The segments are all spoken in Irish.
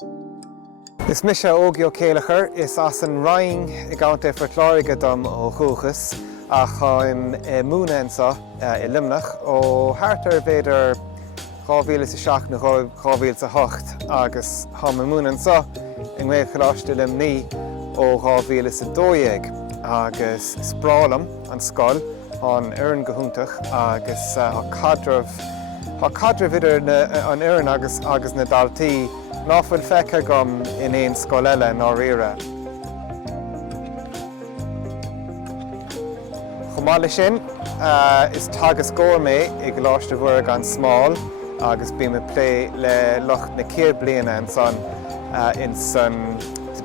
Is mis ógi ó céalachar is as an raing I gánta fortláige dom ó chuchas a chaim múnensa I limnach ó hátar beidir 2007 na 2008 agus ha múnensa I ngméid choláiste limní ó 2012 agus sprálam an scoil an Éireann go húntaach agus ha cadrah idir an Éireann agus na daltaí náfuil feice gom in éon scoil eile ná riire. Chomáile sin is tagas góir mé I gláiste bhuair an smáil agus bí me plé le lucht na céir bliana an san in san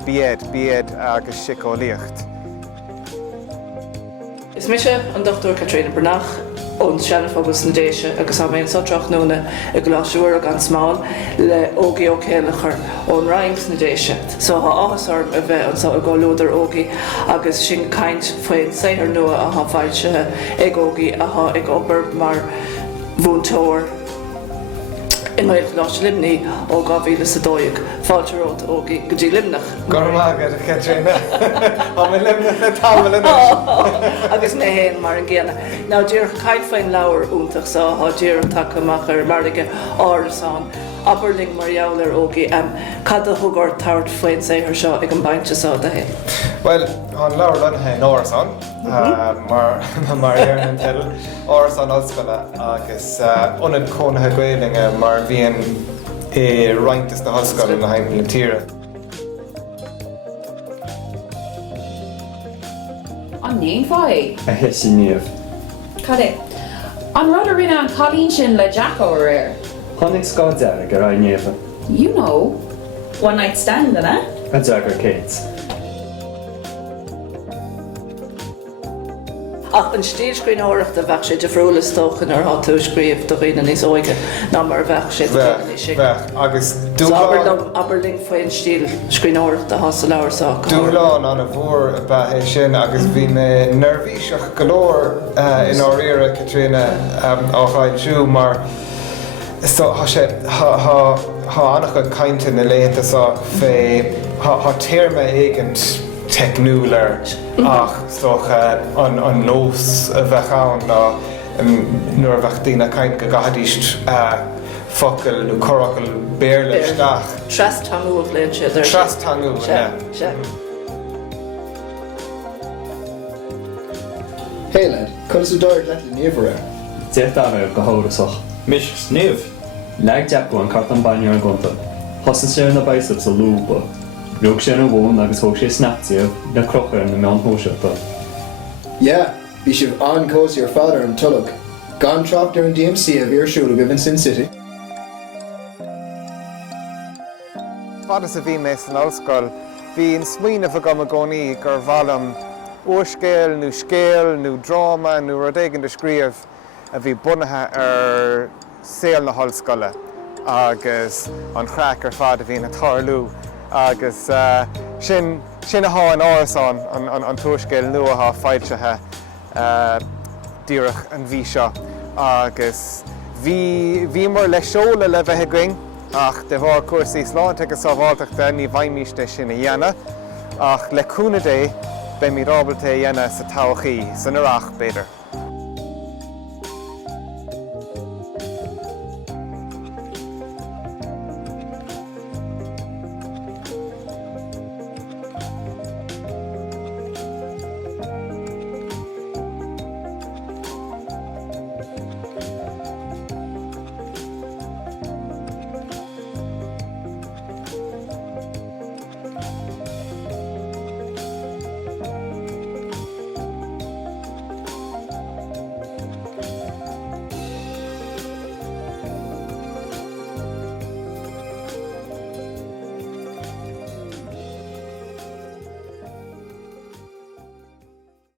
beag agus sheoladh. Is mise an Dr. Katrina Bernach ón sheoladh na déise agus ha mé sotrach nóna I gláisiúir gan smáil le ógi ó céalachar ón raims na déise. So ha áhasarm a bheith an sa gáilúdar ógi agus sin caint faoin saothar nua a ha fáilte ag ógi a ha ag obair mar bhúntóir in my last limni ó 2012 fáilte rót ógi go dtí limnach. Gormágad Katrina. Ha mé limnach le tamil inis. Agus mé héin mar an ggéana. Ná dír caiid féin leabhar úntaach sa ha dír take amach ar marige Árasán. Aberling mar jouler ógi cad a thugart tart féin saothar seo ag an bainte sa da hé. Well, an leabhar lonathe in Árasán mar Éireann an titil Árasán ollscoile agus ionad cónathe Gaeilge mar bhíonn rointas na hoscoil na haimplí na tíre. An níon fáí? A heisi níomh. Cad é? An rud a rinne an chalín sin le Jack ó réir. Tháinig scáideara go raibh níomha. You know. One night stand, innit? A deagar Kate. Ach an stílscrín áireachta bheadh sé de friúlas tóchan ar há tú scríomh do riine níos óige ná mar bheadh sé Bheadh agus Aberling faoin stíl scrín áireachta has leabhar sa. Dúláán an a bhór a bheith sin agus bhí mé nervhíseach go leor in áiríre Katrina á chaidsiú mar so ha annach an cainte na léantasach fé ha téirme éigent technúlar ach stoch an nós a bheith ann ná nuair bheith daoine caint go gahadíist focail nó coracail béarla isteach. Tras tanú a bhléonn siad ar. Tras tanú, Hey lad, cad is a dóir le níomhra? Déach dara go hórasach. Mis sníomh. Leag deapú an cart an bainne ar gonta. Thosan sé na baisab sa lúpa. Rúg sé na bhún agus thóg sé snaptíomh le crochar na meán hóiseachta. Yeah, bhí sibh an-cósaí ar fada an tullag. Gan trácht ar an DMC a bhí ar sheoladh in Sin City. Fada sa bhí mé san ollscoil, bhí an smaoine bh agam a gcónaí gur bhalam uaiscéal nó scéal nó drama nó rud éigean de scríomh a bhí bunathe ar saol na hollscoile agus an chreach ar fad a bhí na tarlú agus sin a há an Árasán an tuaiscéal nua a há fáiltethe díreach an bhí seo agus bhí mar le sheoladh le bheith going ach de bhar cuasaí sláinte agus sábháilteachta ní bhaimíiste sin a dhéana ach le cúna dé be mí rábalta dhéana sa todhchaí san iarach beidir.